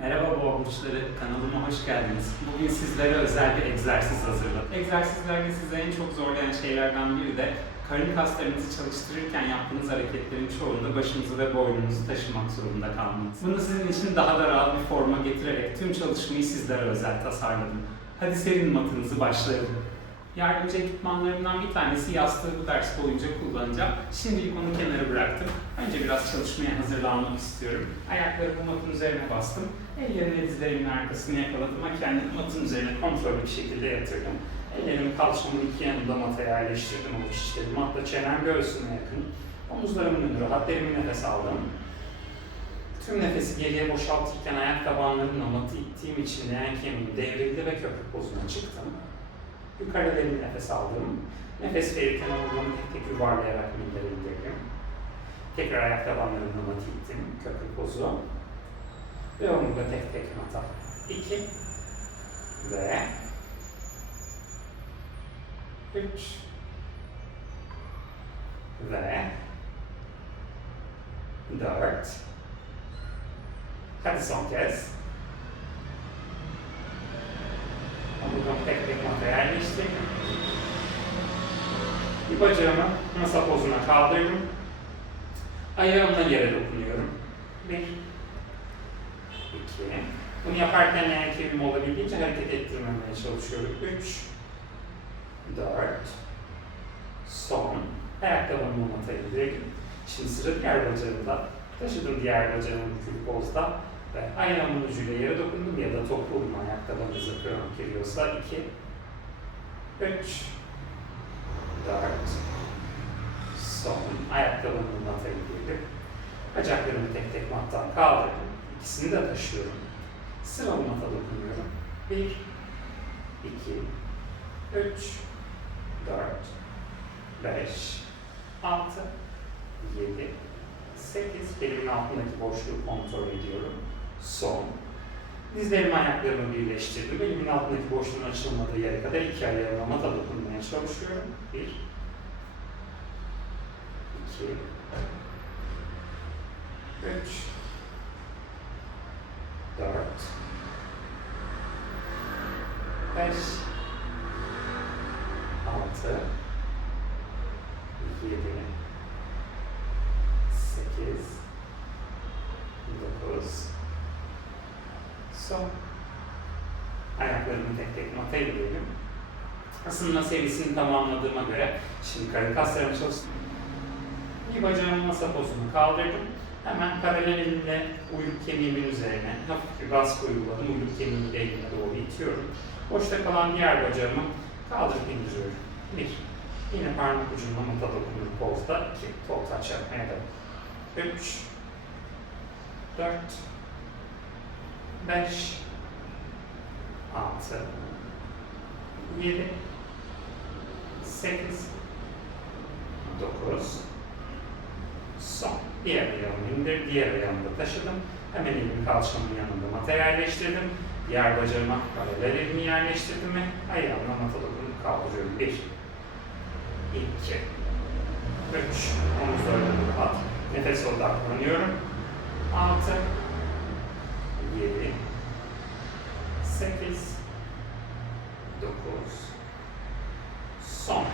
Merhaba Boğa burçları, kanalıma hoş geldiniz. Bugün sizlere özel bir egzersiz hazırladım. Egzersizlerde sizi en çok zorlayan şeylerden biri de karın kaslarınızı çalıştırırken yaptığınız hareketlerin çoğunda başınızı ve boynunuzu taşımak zorunda kalmanız. Bunu sizin için daha da rahat bir forma getirerek tüm çalışmayı sizlere özel tasarladım. Hadi serin matınızı başlayalım. Yardımcı ekipmanlarımdan bir tanesi yastığı bu ders boyunca kullanacağım. Şimdilik onu kenara bıraktım. Önce biraz çalışmaya hazırlanmak istiyorum. Ayaklarımı matın üzerine bastım. Ellerimi dizlerimin arkasına yakaladım ama kendimi matın üzerine kontrollü bir şekilde yatırdım. Ellerimi kalçamın iki yanında mata yerleştirdim. Avuç içleri matla çenem göğsüme yakın. Omuzlarımın önü rahat, derin nefes aldım. Tüm nefesi geriye boşaltırken ayak tabanlarımla matı ittiğim için leğen kemiğim devrildi ve köprü pozuna çıktım. Yukarıda derin nefes aldım. Nefes verirken omurgamı tek tek yuvarlayarak mindere indirdim. Tekrar ayak tabanlarımla matı ittim. Köprü pozu. Ve omurga tek tek mata. 2 ve 3 ve 4. Hadi son kez. Omurgamı tek tek mataya yerleştirdim. Bir bacağımı masa pozuna kaldırdım. Ayağımla yere dokunuyorum. 1 2. Bunu yaparken leğen kemiğimi olabildiğince hareket ettirmemeye çalışıyorum. 3 4 son. Ayakkabımı mataya indirdim. Şimdi sıra diğer bacağımda. Taşıdım diğer bacağımı bükülü pozda. Ve ayağımın ucuyla yere dokundum ya da topuğumla ayakkabınızı kırmak geliyorsa 2 3 4 son. Ayakkabımı mataya indirdim. Bacaklarımı tek tek mattan kaldırdım. İkisini de taşıyorum. Sıralı mata dokunuyorum. 1 2 3 4 5 6 7 8. Belimin altındaki boşluğu kontrol ediyorum. Son. Dizlerimi ayaklarımı birleştirdim. Belimin altındaki boşluğun açılmadığı yere kadar iki ayağımla mata dokunmaya çalışıyorum. 1 2 3 4 5 6 7 8 9 son. Ayaklarımı tek tek mataya gidelim. Isınma serisini tamamladığıma göre şimdi karın kaslarımı çalıştım. Bir bacağımı masa pozunu kaldırdım. Hemen paralel elimle uyluk kemiğimin üzerine hafif bir baskı uyguladım. Uyluk kemiğimi de elime doğru itiyorum. Boşta kalan diğer bacağımı kaldırıp indiriyorum. 1. Yine parmak ucumla mata dokunup pozda 2. Toe touch yapmaya devam. 3 4 5 6 7 8 9 son. Diğer ayağımı indir, diğer ayağımı da taşıdım. Hemen elimi kalçamın yanında mata yerleştirdim. Diğer bacağıma paralel elimi yerleştirdim ve ayağımla mata dokunup kaldırıyorum. 1 2 3 omuzlarımı rahat. Nefes odaklanıyorum. 6 7 8 9 son.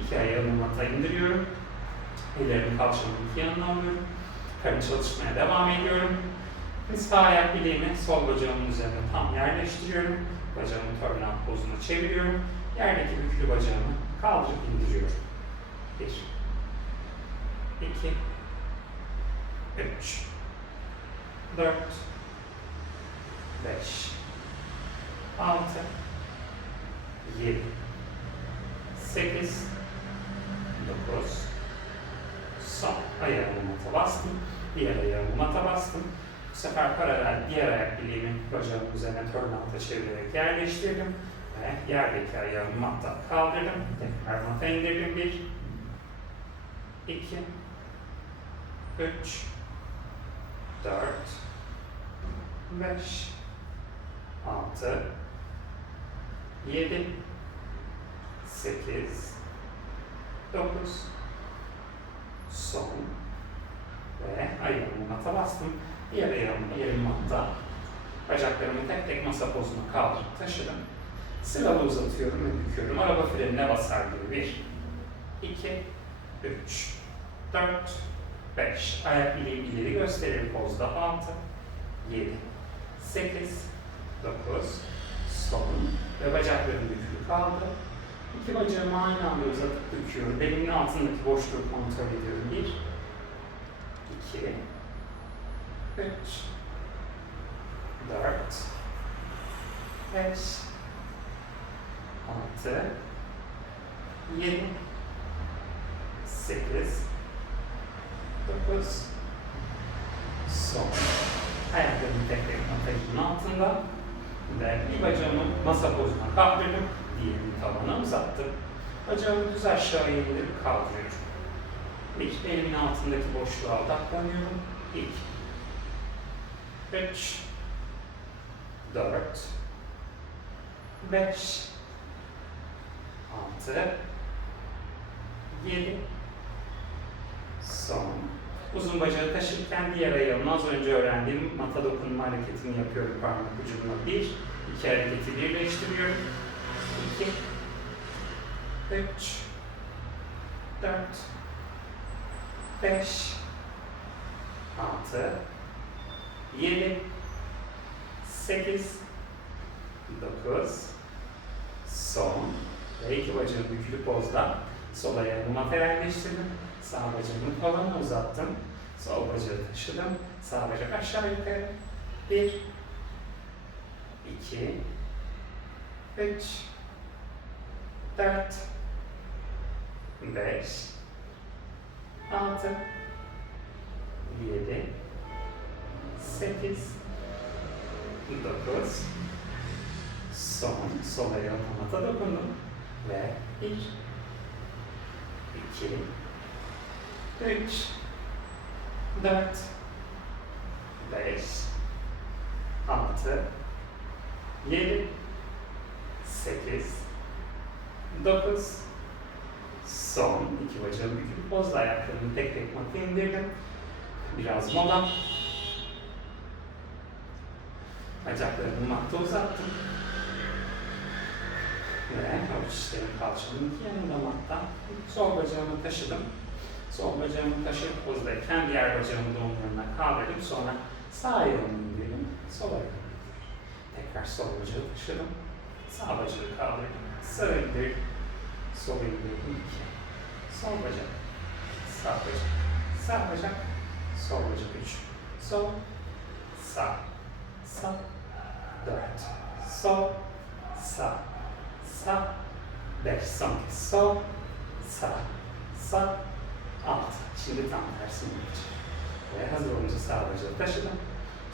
İki ayağımı mata indiriyorum. Ellerimi kalçamın iki yanına alıyorum. Karın çalışmaya devam ediyorum. Ve sağ ayak bileğimi sol bacağımın üzerine tam yerleştiriyorum. Bacağımı turnout pozuna çeviriyorum. Yerdeki bükülü bacağımı kaldırıp indiriyorum. 1 2 3 4 5 6 7 8 9 son. Ayağımı mata bastım. Diğer ayağımı mata bastım. Bu sefer paralel diğer ayak bileğimi bacağımın üzerine turnout'a çevirerek yerleştirdim. Ve yerdeki ayağımı mattan kaldırdım. Tekrar mata indirdim. 1 2 3 4 5 6 7 8 9 son ve ayağımı mata bastım. Diğer ayağımı matta Bacaklarımı tek tek masa pozuna kaldırıp taşıdım. Sıralı uzatıyorum ve büküyorum. Araba frenine basar gibi. 1, 2, 3, 4, 5. Ayak bileği ileri gösterir pozda. 6, 7, 8, 9, son ve bacaklarım bükülü kaldı. İki bacağımı aynı anda uzatıp büküyorum. Belimin altındaki boşluğu kontrol ediyorum. 1, 2, 3, 4, 5, 6, 7, 8, 9, son. Ayaklarımı tek tek masajın altında ve bir bacağımı masa pozuna kaldırdım, diğerini tavana uzattım. Bacağımı düz aşağı indirip kaldırıyorum. Elimin altındaki boşluğa odaklanıyorum. 2, 3, 4, 5, 6, 7, son. Uzun bacağı taşırken diğer ayağımla az önce öğrendiğim mata dokunma hareketini yapıyorum parmak ucumla. 1, 2 hareketi birleştiriyorum. 2, 3, 4, 5, 6, 7, 8, 9, son. Ve iki bacağım bükülü pozda. Sol ayağımı mata yerleştirdim. Sağ bacağımı tavana uzattım. Sol bacağı taşıdım. Sağ bacak aşağı yukarı. 1, 2, 3, 4, 5, 6, 7, 8, 9, son. Sol ayağımı mata dokundum. Ve 1, 2, 3, 4, 5, 6, 7, 8, 9, son. İki bacağım büküp pozda ayaklarımı tek tek mata indirdim. Biraz mola. Bacaklarımı matta uzattım. Ve avuç içlerim kalçamın iki yanında matta. Sol bacağımı taşıdım. Sol bacağımı taşıyıp pozdayken diğer bacağımı da onun yanına kaldırdım. Sonra sağ ayağımı indirdim. Sol ayağımı indirdim. Tekrar sol bacağı taşıdım. Sağ bacağı kaldırdım. Sağ indirdim. Sol indirdim. 2. Sol bacak. Sağ bacak. Sağ bacak. Sol bacak 3. Sol. Sağ. Sağ. 4. Sol. Sağ. Sağ. 5. Son kez. Sol. Sağ. Sağ. 6. Şimdi tam tersini yapacağım. Ve hazır olunca sağ bacağı taşıdım.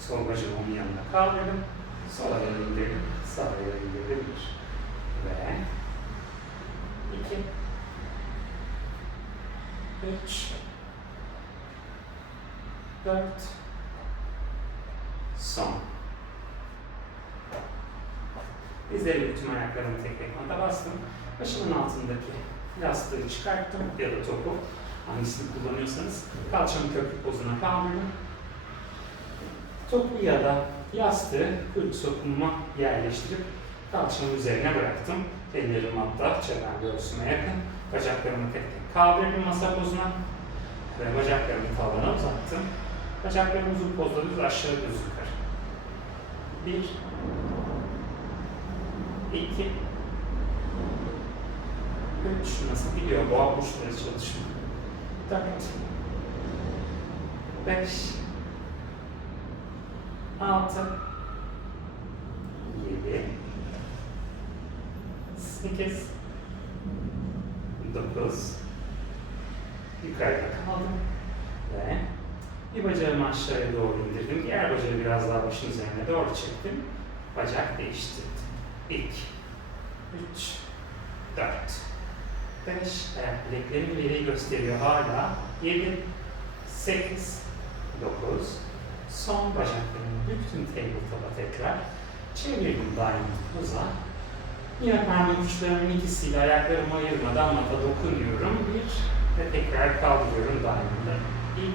Sol bacağı onun yanına kaldırdım. Sol ayağı indirdim. Sağ ayağı indirdim. 1. Ve 2, 3, 4, son. Dizleri bütün ayaklarımı tek tek mata bastım. Başımın altındaki yastığı çıkarttım ya da topu. Hangisini kullanıyorsanız kalçamı köprü pozuna kaldırdım. Topu ya da yastığı kürk sokumuma yerleştirip kalçamın üzerine bıraktım. Ellerim hatta çevrem göğsüme yakın. Bacaklarımı tek tek kaldırdım masa pozuna. Ve bacaklarımı tavana uzattım. Bacaklarım uzun pozda düz aşağı düz yukarı. 1, 2, 3, nasıl gidiyor? Boğa burçları çalışma. 4, 5, 6, 7, 8, 9, yukarıda kaldım ve bir bacağımı aşağıya doğru indirdim. Diğer bacağı biraz daha başın üzerine doğru çektim. Bacak değiştirdim. 2, 3, 4, 5, ayak bileklerim ileri gösteriyor hala. 7, 8, 9, son bacaklarımı büktüm tabletop'a tekrar. Çevirdim diamond'uza. Yine parmak uçlarımın ikisiyle ayaklarımı ayırmadan mata dokunuyorum. 1 ve tekrar kaldırıyorum diamond'ı. 2,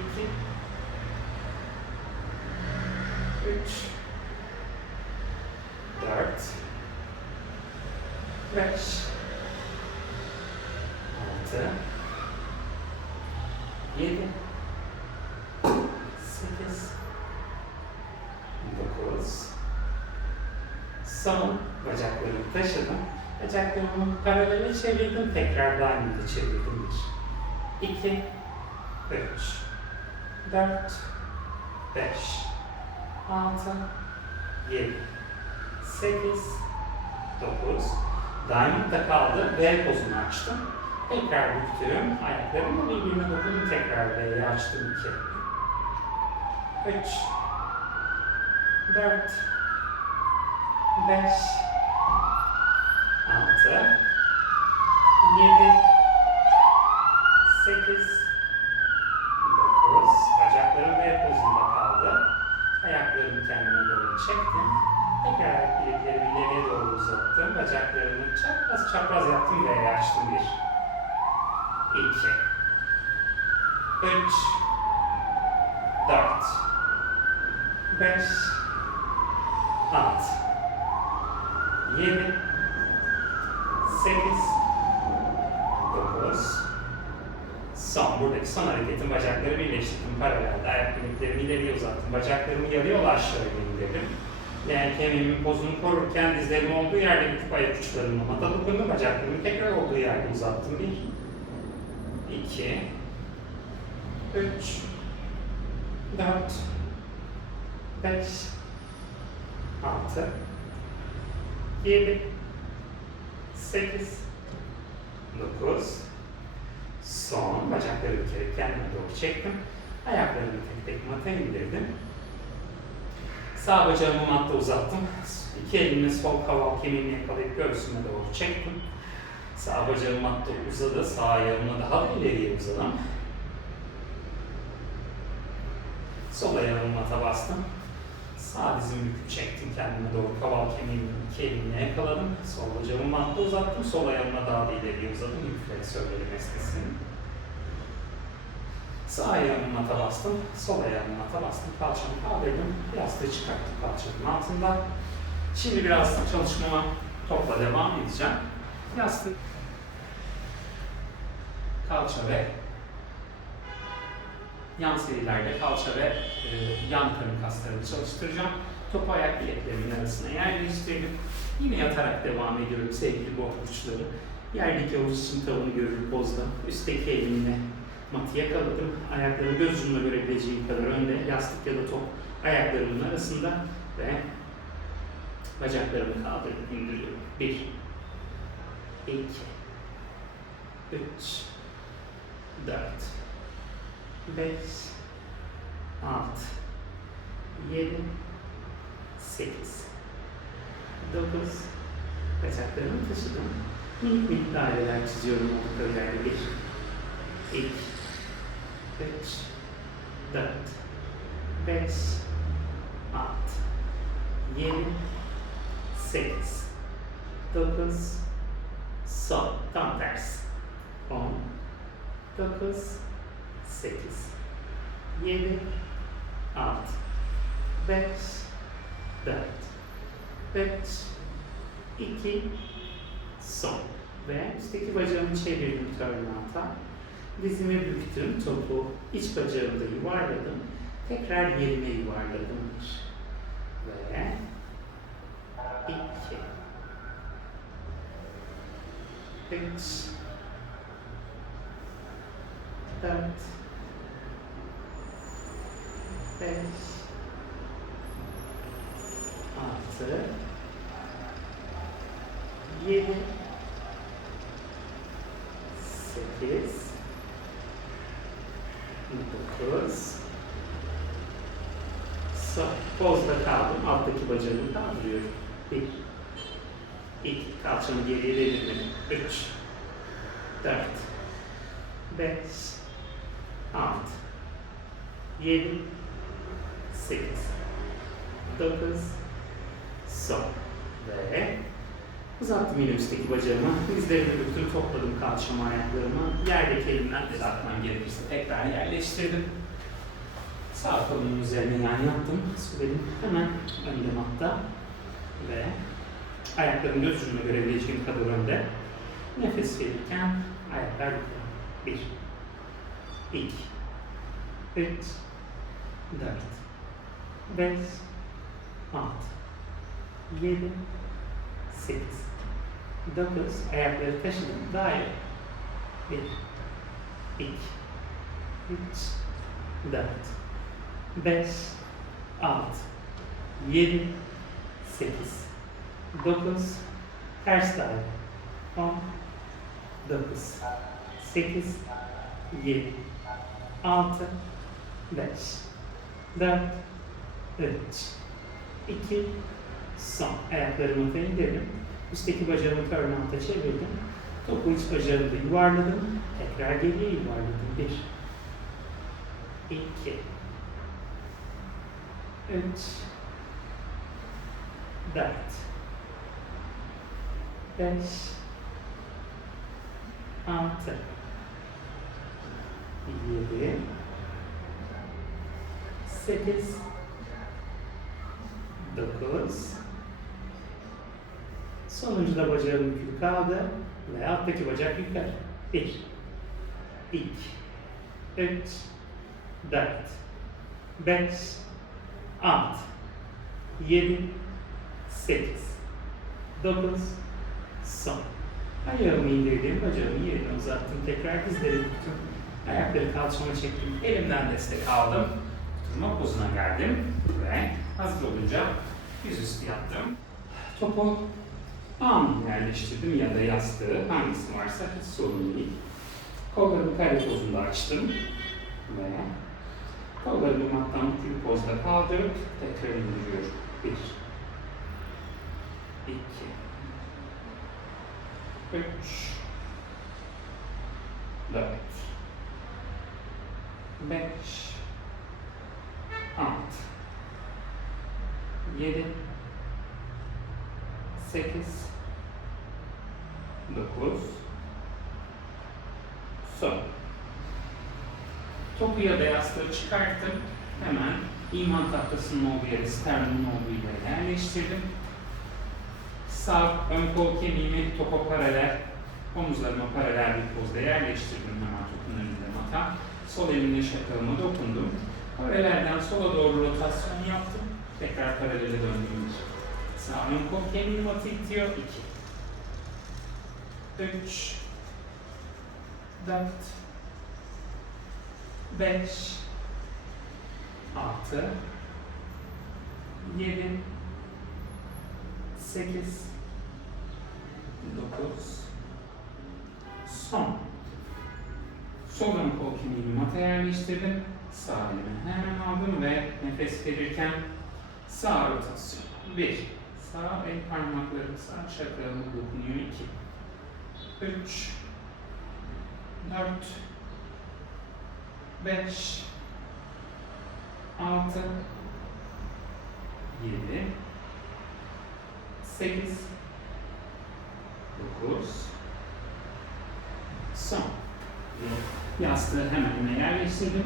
3, 5, 6, 7, 8, 9, son. Bacaklarımı taşıdım. Bacaklarımı paralele çevirdim. Tekrar diamond'ı çevirdim. 1, 2, 3, 4, 5, 6, 7, 8, 9. Diamond'da kaldı. V pozunu açtım. Tekrar büktüm. Ayaklarımla birbirine dokundum. Tekrar V'yi açtım. 2, 3, 4, 5, 6, 7, 8, 9. Bacaklarım V pozunda kaldı. Ayaklarımı kendime doğru çektim. Tekrar ayak bileklerimi ileriye doğru uzattım. Bacaklarımı çapraz yaptım ve açtım. 1, 2, 3, 4, 5, 6, 7, 8, 9. Son. Buradaki son hareketim, bacakları birleştirdim paralelde. Ayak bileklerimi ileriye uzattım. Bacaklarımı yarı yol aşağı indirdim. Yani kemiğimin pozunu korurken dizlerim olduğu yerde bir tık ayak uçlarımla mata dokundum. Bacaklarımı tekrar olduğu yerde uzattım. 1, 2, 3, 4, 5, 6, 7, 8, 9. Son. Bacakları bir kere kendime doğru çektim. Ayaklarımı tek tek mata indirdim. Sağ bacağımı matta uzattım. İki elimle sol kaval kemiğini yakalayıp göğsüme doğru çektim. Sağ bacağım matta uzadı. Sağ ayağımla daha da ileriye uzadım. Sol ayağımı mata bastım. Sağ dizimi büküp çektim kendime doğru. Kaval kemiğimi iki elimle yakaladım. Sol bacağımı matta uzattım. Sol ayağımla daha da ileriye uzadım. Fleksörlerim esnesin. Sağ ayağımı mata bastım. Sol ayağımı mata bastım. Kalçamı kaldırdım. Yastığı çıkarttım kalçamın altından. Şimdi biraz çalışmama topla devam edeceğim. Yastık, kalça ve yan serilerde kalça ve yan karın kaslarını çalıştıracağım. Topu ayak bileklerimin arasına yerleştirdim. Yine yatarak devam ediyorum sevgili boğa burçları. Yerdeki avuç için tavanı görür pozda. Üstteki elimle matı yakaladım. Ayaklarımı göz ucumla görebileceğim kadar önde, yastık ya da top ayaklarımın arasında ve bacaklarımı kaldırıp indiriyorum. 1, 2, 3, 4, 5, 6, 7, 8, 9. Bacaklarımı taşıdım. Minik minik daireler çiziyorum oldukları yerde. 1, 2, 3, 4, 5, 6, 7, 8, 9, son. Tam tersi. 10, 9, 8, 7, 6, 5, 4, 3, 2, son. Ve üstteki bacağımı çevirdim turnouta. Dizimi büktüm, topu iç bacağımda yuvarladım. Tekrar yerine yuvarladım. Ve 2, 3, 4, 5, 6, 7, 8, 9. Son. Pozda kaldım. Alttaki bacağımı kaldırıyorum. 1, 2. Kalçamı geriye devirdim. 3, 4, 5, 6, 7, 8, 9. Son. Ve uzattım yine üstteki bacağımı. Dizlerimi büktüm, topladım kalçamı, ayaklarımı. Yerdeki elimden düzeltmem gerekirse tekrar yerleştirdim. Sağ kolumun üzerine yan yattım. Söyledim hemen önde matta. Ve Ayakların göz ucunda görebileceğim kadar önde. Nefes verirken ayaklar yukarı. 1, 2, 3, 4, 5, 6, 7, 8, 9. Ayakları taşıdım. Daha iyi. 1, 2, 3, 4, 5, 6, 7, 8, 9, ters daire. 10, 9, 8, 7, 6, 5, 4, 3, 2, son. Ayaklarımı da indirdim. Üstteki bacağımı turnout'a çevirdim. Topu iç bacağımda yuvarladım. Tekrar geriye yuvarladım. 1, 2, 3, 4, 5, 6, 7, 8, 9. Sonuncuda bacağım yukarı kaldı ve alttaki bacak yukarı. 1, 2, 3, 4, 5, 6, 7, 8, 9, son. Ayağımı indirdim, bacağımı yerine uzattım. Tekrar dizleri tuttum. Ayakları kalçama çektim. Elimden destek aldım. Oturma pozuna geldim ve hazır olunca yüzüstü yattım. Topu ağımı yerleştirdim ya da yastığı, hangisi varsa hiç sorun değil. Kollarımı kare pozunda açtım ve kollarımı mattan bükük pozda kaldırıp tekrar indiriyorum. 1, 2, 3, 4, 5, 6, 7, 8, 9, son. Topu ya da yastığı çıkarttım. Hemen iman tahtasının olduğu yere, sternum'un olduğu yere yerleştirdim. Sağ ön kol kemiğimi topa paralel, omuzlarıma paralel bir pozda yerleştirdim hemen topun önünde mata. Sol elimle şakağıma dokundum. Paralelden sola doğru rotasyon yaptım. Tekrar paralele döndüm. Sağ ön kol kemiği matı itiyor. 2, 3, 4, 5, 6, 7, 8, 9, son. Sol ön kol kemiğimi mata yerleştirdim. Sağ elimi hemen aldım ve nefes verirken sağ rotasyon. 1. Sağ el parmaklarım sağ şakağıma dokunuyor. 2, 3, 4, 5, 6, 7, 8, 9, son. Yastığı hemen yine yerleştirdim.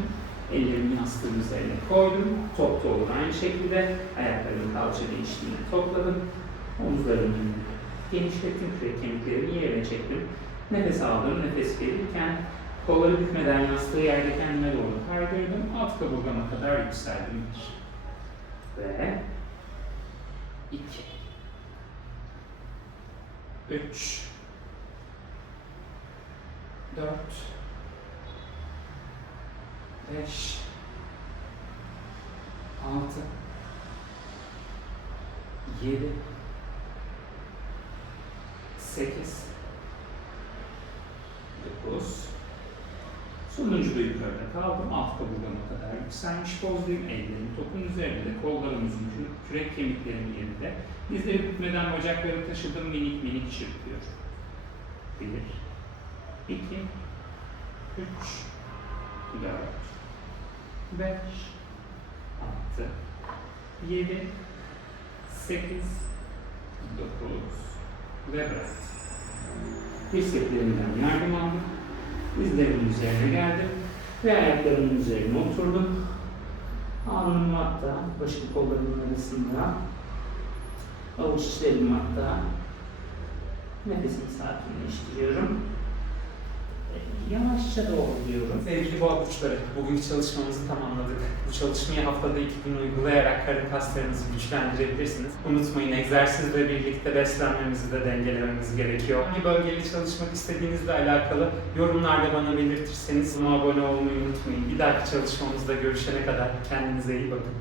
Ellerimi yastığın üzerine koydum. Top da olur aynı şekilde. Ayaklarımı kalça genişliğine topladım. Omuzlarımı genişlettim. Kürek kemiklerimi yerine çektim. Nefes aldım. Nefes verirken kolları bükmeden yastığı yerde kendime doğru kaydırdım. Alt kaburgama kadar yükseldim. Ve 2, 3, 4, 5, 6, 7, 8, 9. Sonuncuda yukarıda kaldım. Alt kaburgama kadar yükselmiş pozdayım. Ellerim topun üzerinde, kollarımızın kürek kemiklerimin yerinde. Dizleri bükmeden bacakları taşıdım, minik minik çırpıyor. 1, 2, 3, 4, 5, 6, 7, 8, 9 ve bıraktım. Dirseklerimden yardım aldım. Dizlerimin üzerine geldim ve ayaklarımın üzerine oturdum. Alnım hatta, başım kollarımın arasında, avuç içlerim hatta, Nefesimi sakinleştiriyorum. Yavaşça doğruluyorum. Sevgili boğa burçları, bugünkü çalışmamızı tamamladık. Bu çalışmayı haftada 2 gün uygulayarak karın kaslarınızı güçlendirebilirsiniz. Unutmayın, egzersizle birlikte beslenmemizi de dengelememiz gerekiyor. Hangi bölgeyle çalışmak istediğinizle alakalı yorumlarda bana belirtirseniz bana abone olmayı unutmayın. Bir dahaki çalışmamızda görüşene kadar kendinize iyi bakın.